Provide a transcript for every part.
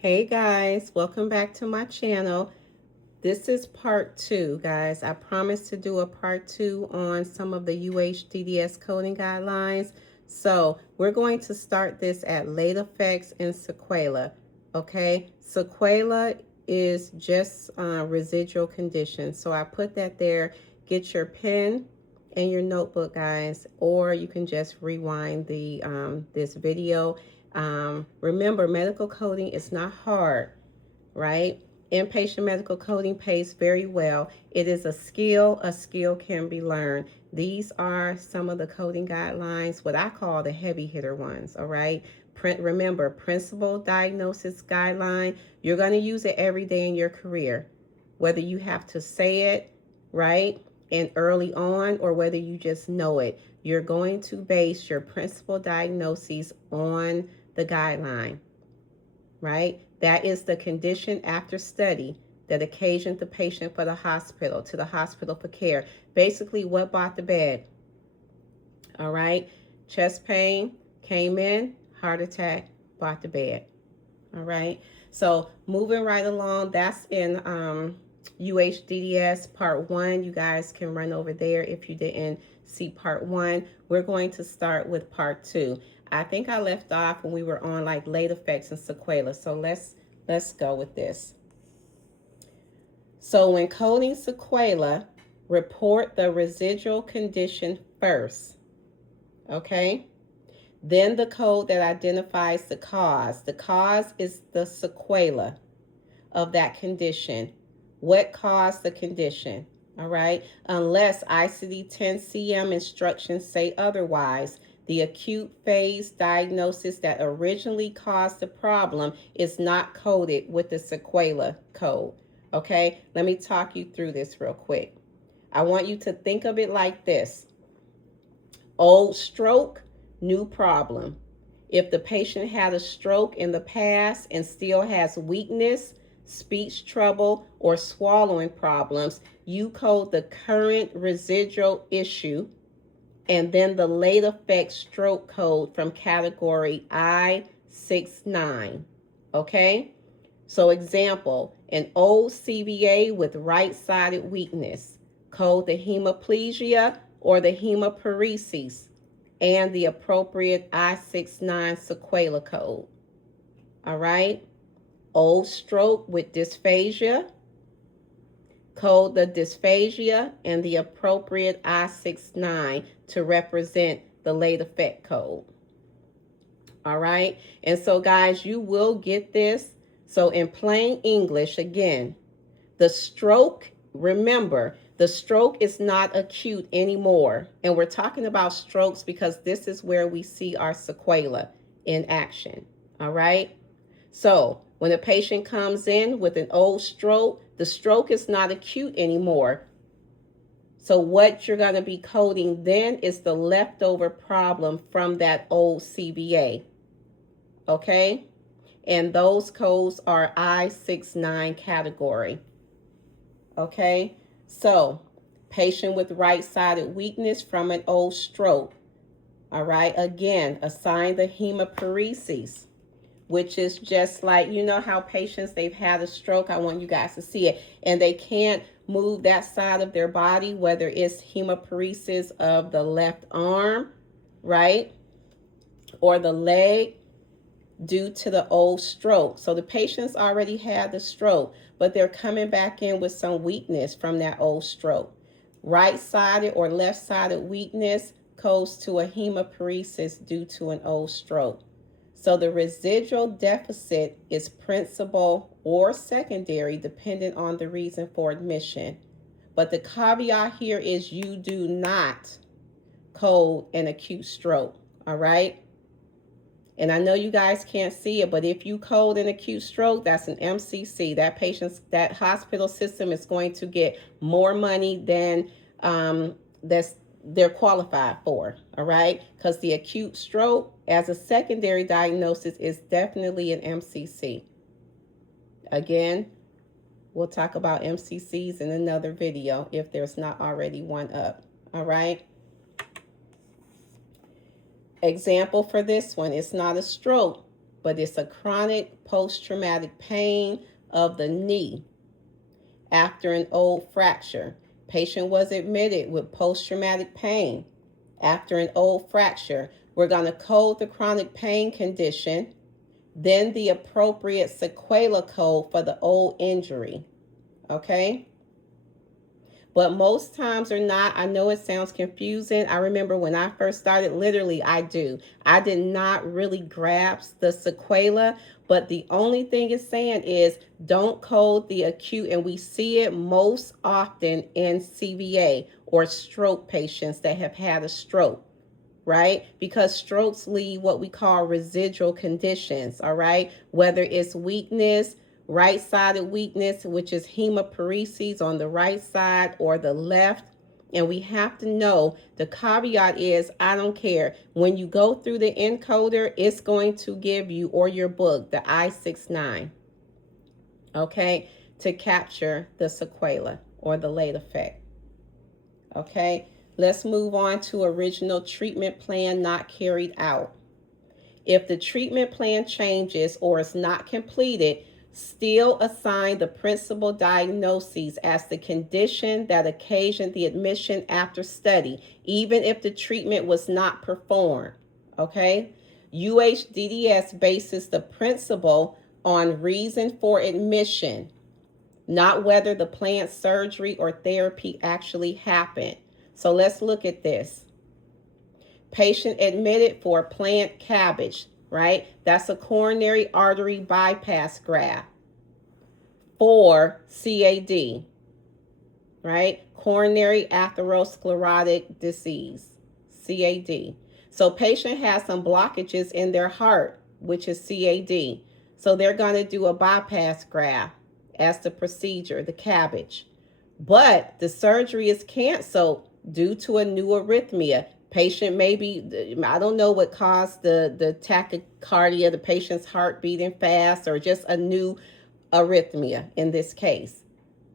Hey guys, welcome back to my channel. This is part 2, guys. I promised to do a part 2 on some of the UHDDS coding guidelines. So we're going to start this at late effects and Sequela. Okay, Sequela is just residual conditions. So I put that there. Get your pen and your notebook, guys, or you can just rewind the this video. Remember, medical coding is not hard, right? Inpatient medical coding pays very well. It is a skill can be learned. These are some of the coding guidelines, what I call the heavy hitter ones, all right? Remember, principal diagnosis guideline, you're going to use it every day in your career, whether you have to say it, right, and early on, or whether you just know it. You're going to base your principal diagnoses on the guideline, right? That is the condition after study that occasioned the patient for the hospital, to the hospital for care. Basically, what brought the bed? All right. Chest pain came in, heart attack brought the bed. All right. So moving right along, that's in UHDDS part 1. You guys can run over there if you didn't see part 1. We're going to start with part 2. I think I left off when we were on like late effects and Sequela. So let's go with this. So when coding Sequela, report the residual condition first. Okay? Then the code that identifies the cause. The cause is the sequela of that condition. What caused the condition? All right? Unless ICD-10-CM instructions say otherwise, the acute phase diagnosis that originally caused the problem is not coded with the Sequela code. Okay? Let me talk you through this real quick. I want you to think of it like this. Old stroke, new problem. If the patient had a stroke in the past and still has weakness, speech trouble, or swallowing problems, you code the current residual issue and then the late effect stroke code from category I69. Okay? So example, an old CVA with right-sided weakness, code the hemiplegia or the hemiparesis and the appropriate I69 Sequela code. All right? Old stroke with dysphagia, code the dysphagia and the appropriate I69 to represent the late effect code. All right? And so, guys, you will get this. So in plain English, again, the stroke, remember, the stroke is not acute anymore. And we're talking about strokes because this is where we see our Sequela in action. All right? So when a patient comes in with an old stroke, the stroke is not acute anymore. So what you're going to be coding then is the leftover problem from that old CVA. Okay? And those codes are I69 category. Okay? So, patient with right-sided weakness from an old stroke. All right? Again, assign the hemiparesis, which is just like, you know how patients, they've had a stroke. I want you guys to see it. And they can't move that side of their body, whether it's hemiparesis of the left arm, right? Or the leg, due to the old stroke. So the patients already had the stroke, but they're coming back in with some weakness from that old stroke. Right-sided or left-sided weakness goes to a hemiparesis due to an old stroke. So the residual deficit is principal or secondary, depending on the reason for admission. But the caveat here is you do not code an acute stroke, all right? And I know you guys can't see it, but if you code an acute stroke, that's an MCC. That hospital system is going to get more money than they're qualified for, all right? Because the acute stroke as a secondary diagnosis is definitely an MCC. Again, we'll talk about MCCs in another video if there's not already one up, all right? Example for this one, it's not a stroke, but it's a chronic post-traumatic pain of the knee after an old fracture. Patient was admitted with post-traumatic pain after an old fracture. We're going to code the chronic pain condition, then the appropriate sequela code for the old injury. Okay? But most times or not, I know it sounds confusing. I remember when I first started, literally I did not really grasp the sequela, but the only thing it's saying is don't code the acute, and we see it most often in CVA or stroke patients that have had a stroke, right? Because strokes leave what we call residual conditions, all right? Whether it's weakness, right-sided weakness, which is hemiparesis on the right side or the left. And we have to know the caveat is, I don't care. When you go through the encoder, it's going to give you, or your book, the I-69, okay, to capture the sequela or the late effect. Okay, let's move on to original treatment plan not carried out. If the treatment plan changes or is not completed, still assign the principal diagnoses as the condition that occasioned the admission after study, even if the treatment was not performed. Okay? UHDDS bases the principle on reason for admission, not whether the planned surgery or therapy actually happened. So let's look at this. Patient admitted for planned CABG, right? That's a coronary artery bypass graft for CAD, right? Coronary atherosclerotic disease, CAD. So patient has some blockages in their heart, which is CAD. So they're going to do a bypass graft as the procedure, the CABG. But the surgery is canceled due to a new arrhythmia. Patient maybe, I don't know what caused the tachycardia, the patient's heart beating fast, or just a new arrhythmia in this case.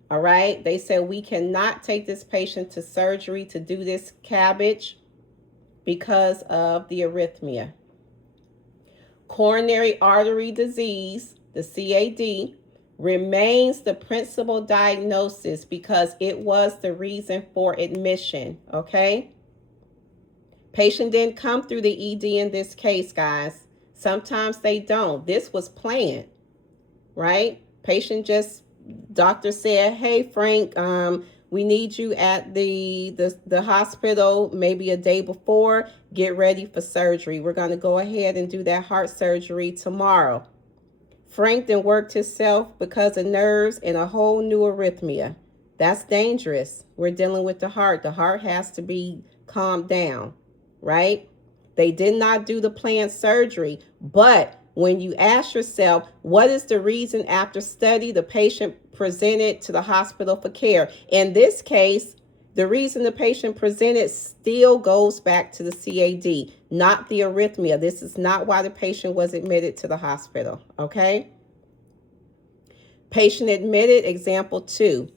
All right. They said we cannot take this patient to surgery to do this CABG because of the arrhythmia. Coronary artery disease, the CAD, remains the principal diagnosis because it was the reason for admission. Okay. Patient didn't come through the ED in this case, guys. Sometimes they don't. This was planned, right? Patient just, doctor said, hey, Frank, we need you at the hospital maybe a day before. Get ready for surgery. We're going to go ahead and do that heart surgery tomorrow. Frank then worked himself because of nerves and a whole new arrhythmia. That's dangerous. We're dealing with the heart. The heart has to be calmed down, right? They did not do the planned surgery, but when you ask yourself, what is the reason after study the patient presented to the hospital for care? In this case, the reason the patient presented still goes back to the CAD, not the arrhythmia. This is not why the patient was admitted to the hospital, okay? Patient admitted, example 2.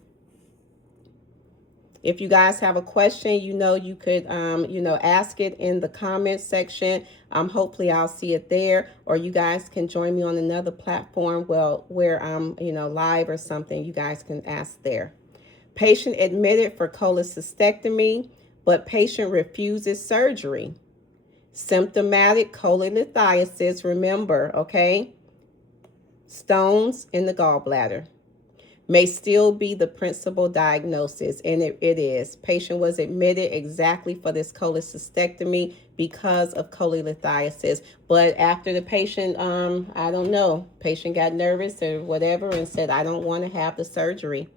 If you guys have a question, you could, ask it in the comment section. Hopefully I'll see it there, or you guys can join me on another platform, where I'm, live or something. You guys can ask there. Patient admitted for cholecystectomy, but patient refuses surgery. Symptomatic cholelithiasis, remember, okay? Stones in the gallbladder. May still be the principal diagnosis, and it is. Patient was admitted exactly for this cholecystectomy because of cholelithiasis. But after the patient, I don't know, patient got nervous or whatever and said, I don't want to have the surgery.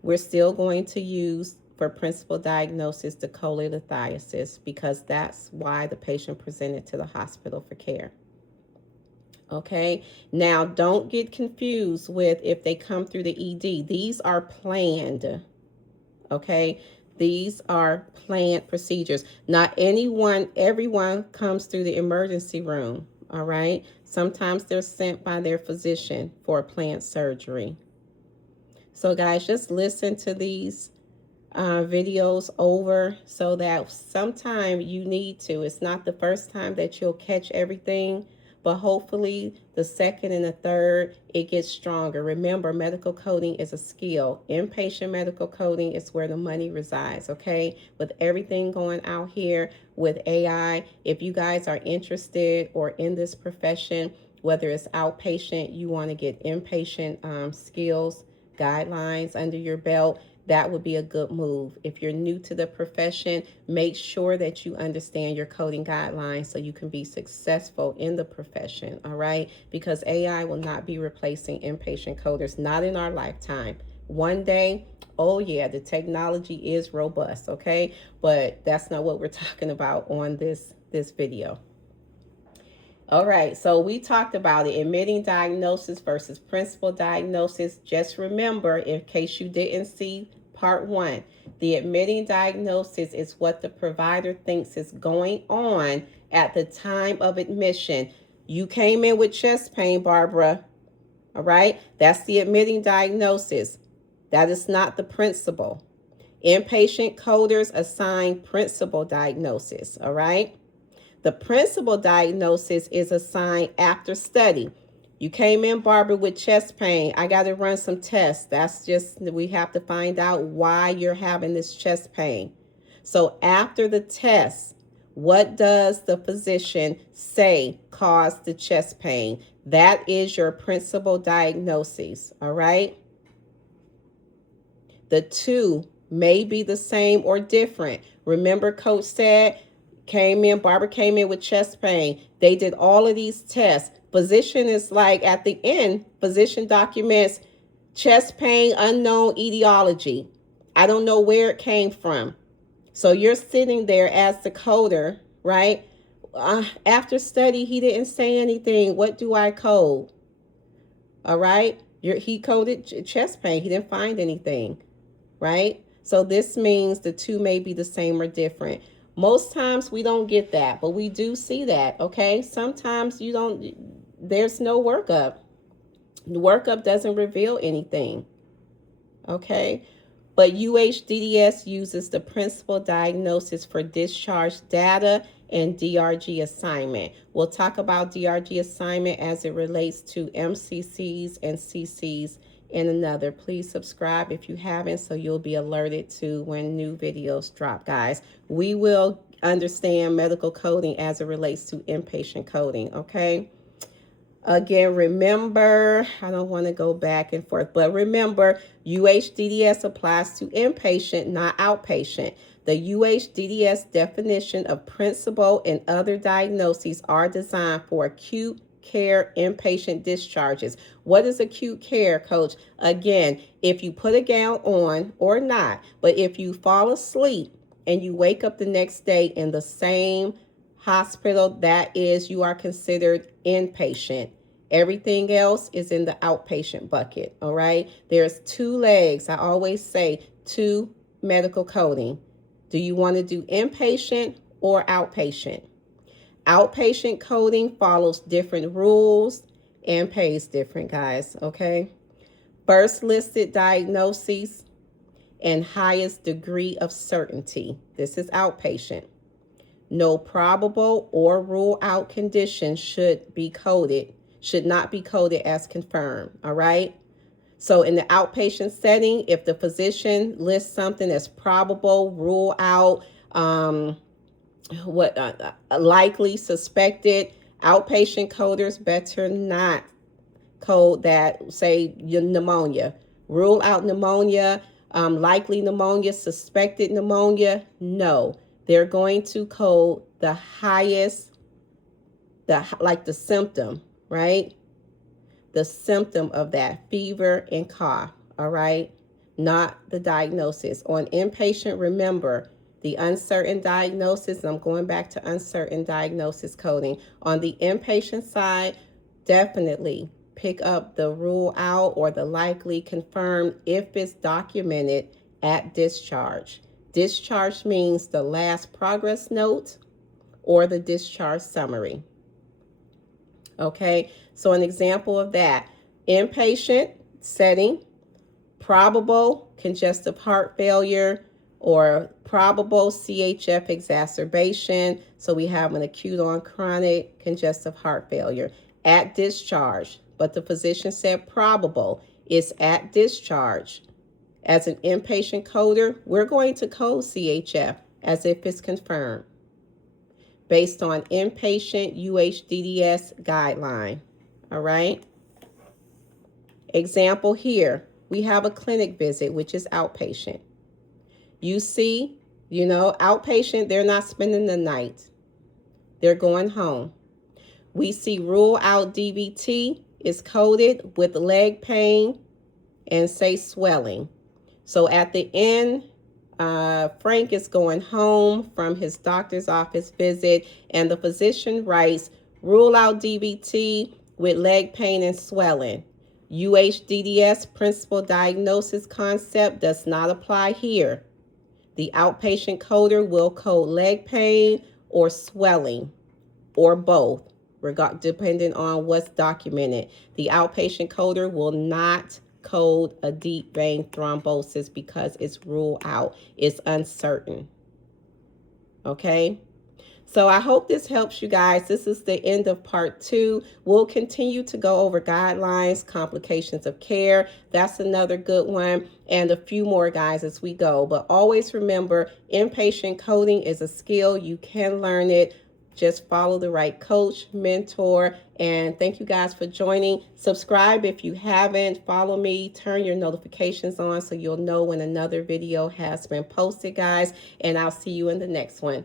We're still going to use for principal diagnosis the cholelithiasis because that's why the patient presented to the hospital for care. Okay, now don't get confused with if they come through the ED. These are planned. Okay, these are planned procedures. Not everyone comes through the emergency room. All right, sometimes they're sent by their physician for a planned surgery. So guys, just listen to these videos over so that sometime you need to. It's not the first time that you'll catch everything, but hopefully the second and the third, it gets stronger. Remember, medical coding is a skill. Inpatient medical coding is where the money resides, okay? With everything going out here with AI, if you guys are interested or in this profession, whether it's outpatient, you want to get inpatient skills, guidelines under your belt, that would be a good move. If you're new to the profession, make sure that you understand your coding guidelines so you can be successful in the profession, all right? Because AI will not be replacing inpatient coders, not in our lifetime. One day, oh yeah, the technology is robust, okay? But that's not what we're talking about on this video. All right, so we talked about it, admitting diagnosis versus principal diagnosis. Just remember, in case you didn't see part 1, the admitting diagnosis is what the provider thinks is going on at the time of admission. You came in with chest pain, Barbara. All right, that's the admitting diagnosis. That is not the principal. Inpatient coders assign principal diagnosis, all right? The principal diagnosis is assigned after study. You came in, Barbara, with chest pain. I got to run some tests. That's just, we have to find out why you're having this chest pain. So after the test, what does the physician say caused the chest pain? That is your principal diagnosis, all right? The two may be the same or different. Remember, Coach said, Barbara came in with chest pain. They did all of these tests. Physician is like, at the end, physician documents chest pain, unknown etiology. I don't know where it came from. So you're sitting there as the coder, right? After study, he didn't say anything. What do I code? All right. He coded chest pain. He didn't find anything, right? So this means the two may be the same or different. Most times we don't get that, but we do see that, okay? Sometimes there's no workup. The workup doesn't reveal anything, okay? But UHDDS uses the principal diagnosis for discharge data and DRG assignment. We'll talk about DRG assignment as it relates to MCCs and CCs in another. Please subscribe if you haven't so you'll be alerted to when new videos drop, guys. We will understand medical coding as it relates to inpatient coding, okay? Again, remember, I don't want to go back and forth, but remember, UHDDS applies to inpatient, not outpatient. The UHDDS definition of principal and other diagnoses are designed for acute care inpatient discharges. What is acute care, Coach? Again, if you put a gown on or not, but if you fall asleep and you wake up the next day in the same hospital, that is, you are considered inpatient. Everything else is in the outpatient bucket, all right? There's two legs. I always say to medical coding. Do you want to do inpatient or outpatient? Outpatient coding follows different rules and pays different, guys, okay? First listed diagnoses and highest degree of certainty. This is outpatient. No probable or rule out condition should not be coded as confirmed, all right? So in the outpatient setting, if the physician lists something as probable, rule out, likely, suspected, outpatient coders better not code that, say, your pneumonia. Rule out pneumonia, likely pneumonia, suspected pneumonia. No, they're going to code the highest, like the symptom, right? The symptom of that, fever and cough, all right? Not the diagnosis. On inpatient, remember, the uncertain diagnosis, and I'm going back to uncertain diagnosis coding. On the inpatient side, definitely pick up the rule out or the likely confirmed if it's documented at discharge. Discharge means the last progress note or the discharge summary. Okay, so an example of that, inpatient setting, probable congestive heart failure or probable CHF exacerbation. So we have an acute on chronic congestive heart failure at discharge. But the physician said probable. It's at discharge. As an inpatient coder, we're going to code CHF as if it's confirmed based on inpatient UHDDS guideline. All right. Example here, we have a clinic visit, which is outpatient. You see, outpatient, they're not spending the night. They're going home. We see rule out DVT is coded with leg pain and say swelling. So at the end, Frank is going home from his doctor's office visit, and the physician writes, rule out DVT with leg pain and swelling. UHDDS principal diagnosis concept does not apply here. The outpatient coder will code leg pain or swelling, or both, depending on what's documented. The outpatient coder will not code a deep vein thrombosis because it's ruled out. It's uncertain. Okay? So I hope this helps you guys. This is the end of part 2. We'll continue to go over guidelines, complications of care. That's another good one, and a few more, guys, as we go. But always remember, inpatient coding is a skill. You can learn it. Just follow the right coach, mentor, and thank you guys for joining. Subscribe if you haven't. Follow me. Turn your notifications on so you'll know when another video has been posted, guys. And I'll see you in the next one.